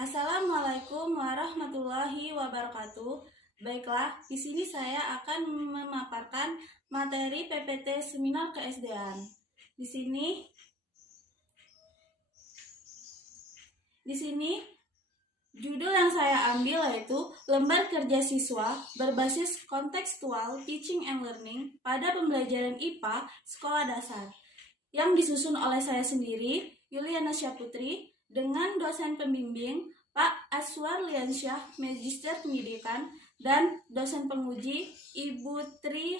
Assalamualaikum warahmatullahi wabarakatuh. Baiklah, di sini saya akan memaparkan materi PPT Seminar KSD-an. Di sini judul yang saya ambil yaitu Lembar Kerja Siswa berbasis kontekstual teaching and learning pada pembelajaran IPA Sekolah Dasar, yang disusun oleh saya sendiri, Yuliana Syaputri, dengan dosen pembimbing Pak Aswar Liansyah, Magister Pendidikan, dan dosen penguji Ibu Tri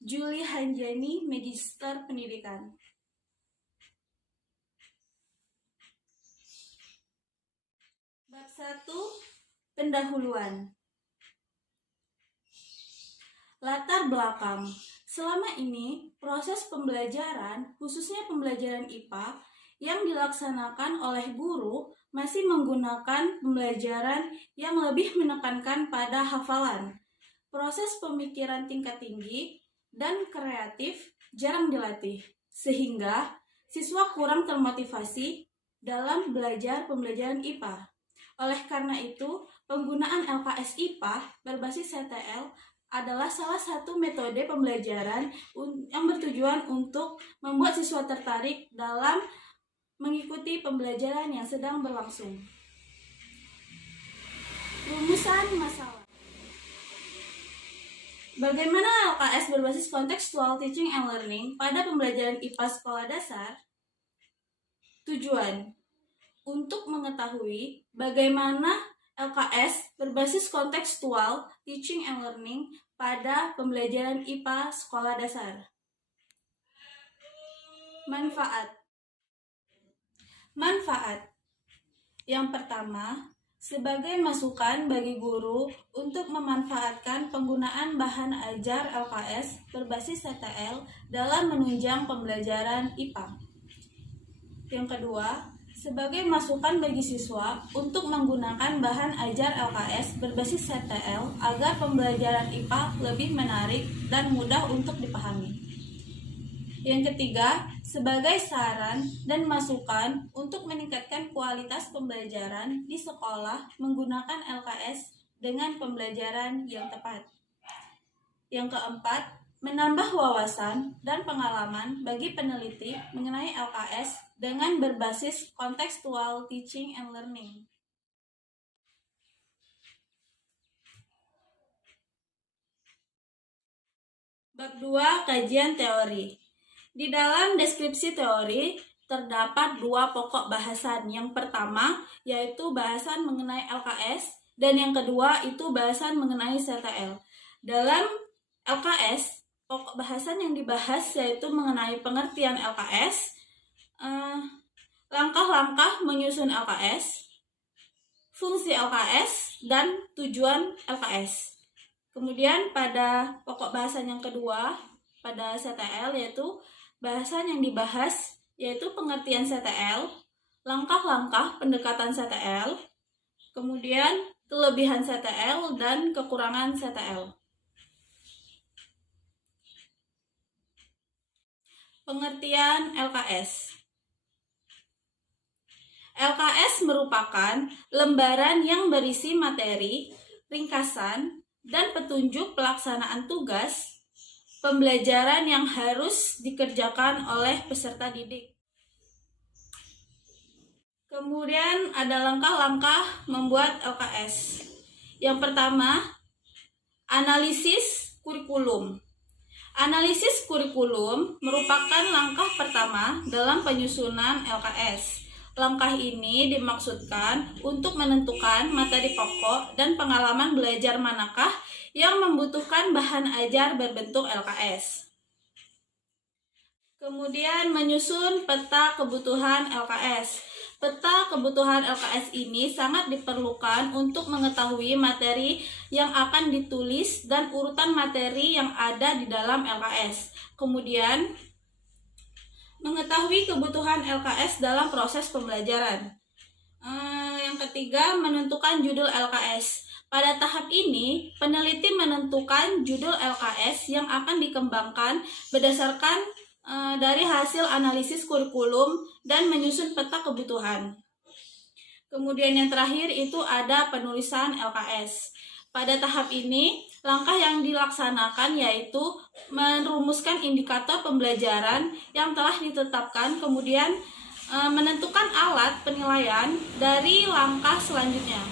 Juli Hanjani, Magister Pendidikan. Bab 1, Pendahuluan. Latar belakang. Selama ini, proses pembelajaran, khususnya pembelajaran IPA, yang dilaksanakan oleh guru masih menggunakan pembelajaran yang lebih menekankan pada hafalan. Proses pemikiran tingkat tinggi dan kreatif jarang dilatih, sehingga siswa kurang termotivasi dalam belajar pembelajaran IPA. Oleh karena itu, penggunaan LKS IPA berbasis CTL adalah salah satu metode pembelajaran yang bertujuan untuk membuat siswa tertarik dalam mengikuti pembelajaran yang sedang berlangsung. Rumusan masalah. Bagaimana LKS berbasis kontekstual teaching and learning pada pembelajaran IPA sekolah dasar? Tujuan: untuk mengetahui bagaimana LKS berbasis kontekstual teaching and learning pada pembelajaran IPA sekolah dasar. Manfaat. Yang pertama, sebagai masukan bagi guru untuk memanfaatkan penggunaan bahan ajar LKS berbasis CTL dalam menunjang pembelajaran IPA. Yang kedua, sebagai masukan bagi siswa untuk menggunakan bahan ajar LKS berbasis CTL agar pembelajaran IPA lebih menarik dan mudah untuk dipahami. Yang ketiga, sebagai saran dan masukan untuk meningkatkan kualitas pembelajaran di sekolah menggunakan LKS dengan pembelajaran yang tepat. Yang keempat, menambah wawasan dan pengalaman bagi peneliti mengenai LKS dengan berbasis kontekstual teaching and learning. Bab 2, kajian teori. Di dalam deskripsi teori terdapat dua pokok bahasan. Yang pertama yaitu bahasan mengenai LKS dan yang kedua itu bahasan mengenai CTL. Dalam LKS, pokok bahasan yang dibahas yaitu mengenai pengertian LKS, langkah-langkah menyusun LKS, fungsi LKS, dan tujuan LKS. Kemudian pada pokok bahasan yang kedua, pada CTL, yaitu bahasan yang dibahas yaitu pengertian CTL, langkah-langkah pendekatan CTL, kemudian kelebihan CTL dan kekurangan CTL. Pengertian LKS. LKS merupakan lembaran yang berisi materi, ringkasan, dan petunjuk pelaksanaan tugas pembelajaran yang harus dikerjakan oleh peserta didik. Kemudian ada langkah-langkah membuat LKS. Yang pertama, analisis kurikulum. Analisis kurikulum merupakan langkah pertama dalam penyusunan LKS. Langkah ini dimaksudkan untuk menentukan materi pokok dan pengalaman belajar manakah yang membutuhkan bahan ajar berbentuk LKS. Kemudian menyusun peta kebutuhan LKS. Peta kebutuhan LKS ini sangat diperlukan untuk mengetahui materi yang akan ditulis dan urutan materi yang ada di dalam LKS. Kemudian mengetahui kebutuhan LKS dalam proses pembelajaran. Yang ketiga, menentukan judul LKS. Pada tahap ini, peneliti menentukan judul LKS yang akan dikembangkan berdasarkan dari hasil analisis kurikulum dan menyusun peta kebutuhan. Kemudian yang terakhir itu ada penulisan LKS. Pada tahap ini, langkah yang dilaksanakan yaitu merumuskan indikator pembelajaran yang telah ditetapkan, kemudian menentukan alat penilaian dari langkah selanjutnya.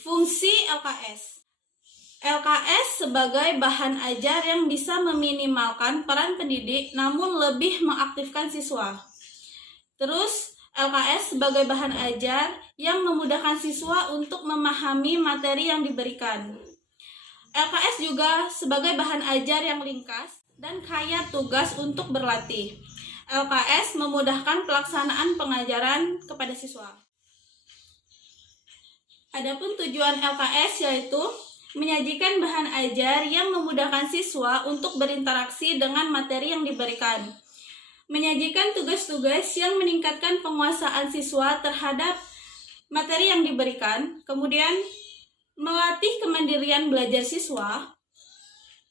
Fungsi LKS. LKS sebagai bahan ajar yang bisa meminimalkan peran pendidik namun lebih mengaktifkan siswa. Terus LKS sebagai bahan ajar yang memudahkan siswa untuk memahami materi yang diberikan. LKS juga sebagai bahan ajar yang ringkas dan kaya tugas untuk berlatih. LKS memudahkan pelaksanaan pengajaran kepada siswa. Adapun tujuan LKS yaitu menyajikan bahan ajar yang memudahkan siswa untuk berinteraksi dengan materi yang diberikan, menyajikan tugas-tugas yang meningkatkan penguasaan siswa terhadap materi yang diberikan, kemudian melatih kemandirian belajar siswa,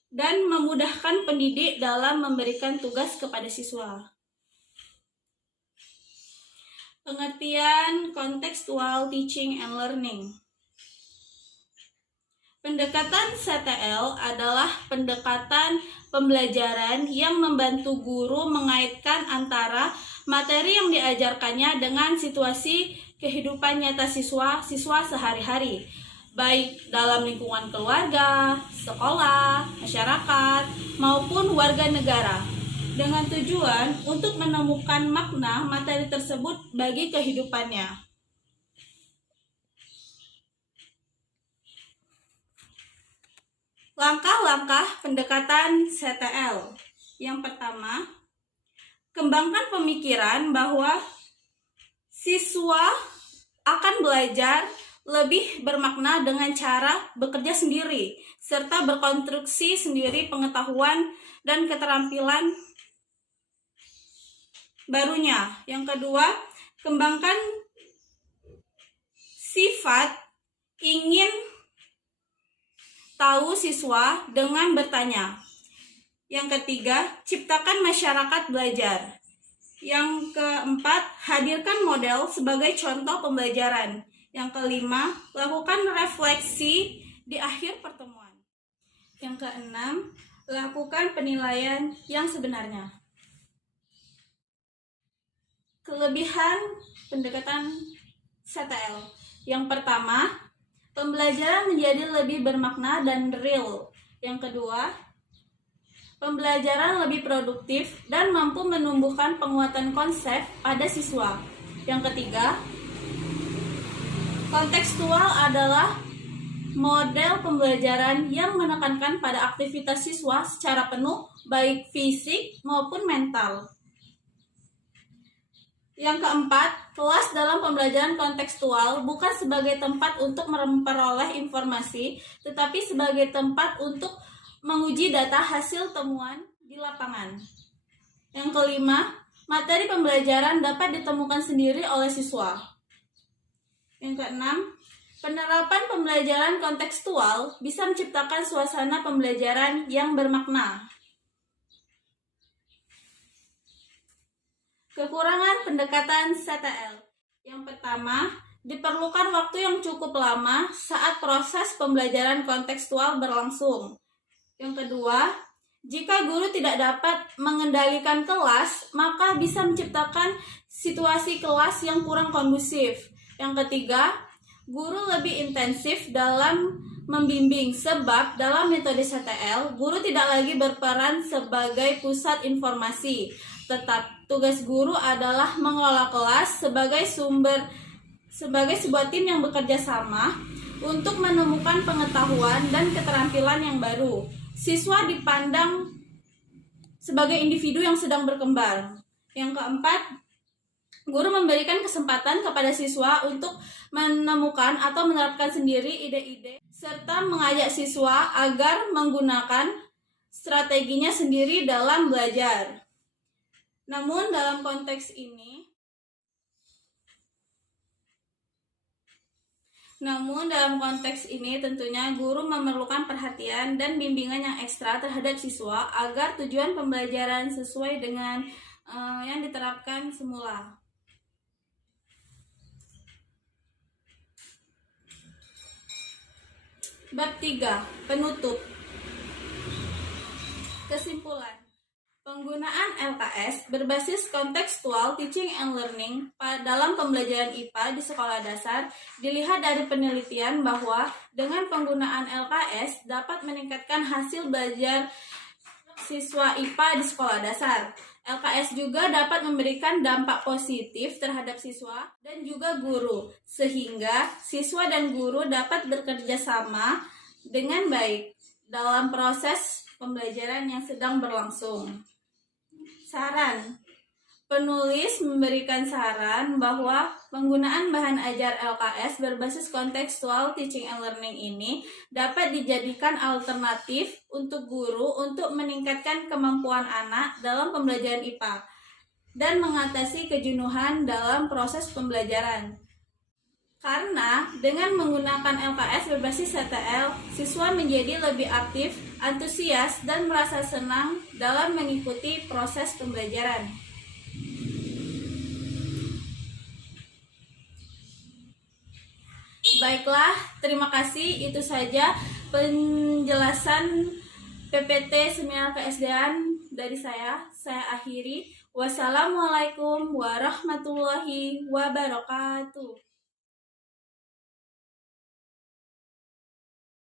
dan memudahkan pendidik dalam memberikan tugas kepada siswa. Pengertian contextual teaching and learning. Pendekatan CTL adalah pendekatan pembelajaran yang membantu guru mengaitkan antara materi yang diajarkannya dengan situasi kehidupan nyata siswa sehari-hari, baik dalam lingkungan keluarga, sekolah, masyarakat, maupun warga negara, dengan tujuan untuk menemukan makna materi tersebut bagi kehidupannya. Langkah-langkah pendekatan CTL. Yang pertama, kembangkan pemikiran bahwa siswa akan belajar lebih bermakna dengan cara bekerja sendiri, serta berkonstruksi sendiri pengetahuan dan keterampilan barunya. Yang kedua, kembangkan sifat ingin tahu siswa dengan bertanya. Yang ketiga, ciptakan masyarakat belajar. Yang keempat, hadirkan model sebagai contoh pembelajaran. Yang kelima, lakukan refleksi di akhir pertemuan. Yang keenam, lakukan penilaian yang sebenarnya. Kelebihan pendekatan CTL. Yang pertama, pembelajaran menjadi lebih bermakna dan real. Yang kedua, pembelajaran lebih produktif dan mampu menumbuhkan penguatan konsep pada siswa. Yang ketiga, kontekstual adalah model pembelajaran yang menekankan pada aktivitas siswa secara penuh, baik fisik maupun mental. Yang keempat, kelas dalam pembelajaran kontekstual bukan sebagai tempat untuk memperoleh informasi, tetapi sebagai tempat untuk menguji data hasil temuan di lapangan. Yang kelima, materi pembelajaran dapat ditemukan sendiri oleh siswa. Yang keenam, penerapan pembelajaran kontekstual bisa menciptakan suasana pembelajaran yang bermakna. Kekurangan pendekatan CTL. Yang pertama, diperlukan waktu yang cukup lama saat proses pembelajaran kontekstual berlangsung. Yang kedua, jika guru tidak dapat mengendalikan kelas, maka bisa menciptakan situasi kelas yang kurang kondusif. Yang ketiga, guru lebih intensif dalam membimbing, sebab dalam metode CTL, guru tidak lagi berperan sebagai pusat informasi, tetap tugas guru adalah mengelola kelas sebagai sebuah tim yang bekerja sama untuk menemukan pengetahuan dan keterampilan yang baru. Siswa dipandang sebagai individu yang sedang berkembang. Yang keempat, guru memberikan kesempatan kepada siswa untuk menemukan atau menerapkan sendiri ide-ide serta mengajak siswa agar menggunakan strateginya sendiri dalam belajar. Namun dalam konteks ini, Namun dalam konteks ini tentunya guru memerlukan perhatian dan bimbingan yang ekstra terhadap siswa agar tujuan pembelajaran sesuai dengan yang diterapkan semula. Bab 3. Penutup. Kesimpulan. Penggunaan LKS berbasis kontekstual teaching and learning dalam pembelajaran IPA di sekolah dasar dilihat dari penelitian bahwa dengan penggunaan LKS dapat meningkatkan hasil belajar siswa IPA di sekolah dasar. LKS juga dapat memberikan dampak positif terhadap siswa dan juga guru, sehingga siswa dan guru dapat bekerja sama dengan baik dalam proses pembelajaran yang sedang berlangsung. Saran. Penulis memberikan saran bahwa penggunaan bahan ajar LKS berbasis kontekstual teaching and learning ini dapat dijadikan alternatif untuk guru untuk meningkatkan kemampuan anak dalam pembelajaran IPA dan mengatasi kejenuhan dalam proses pembelajaran. Karena dengan menggunakan LKS berbasis CTL, siswa menjadi lebih aktif, antusias, dan merasa senang dalam mengikuti proses pembelajaran. Baiklah, terima kasih. Itu saja penjelasan PPT Seminar Keesdean dari saya. Saya akhiri. Wassalamualaikum warahmatullahi wabarakatuh.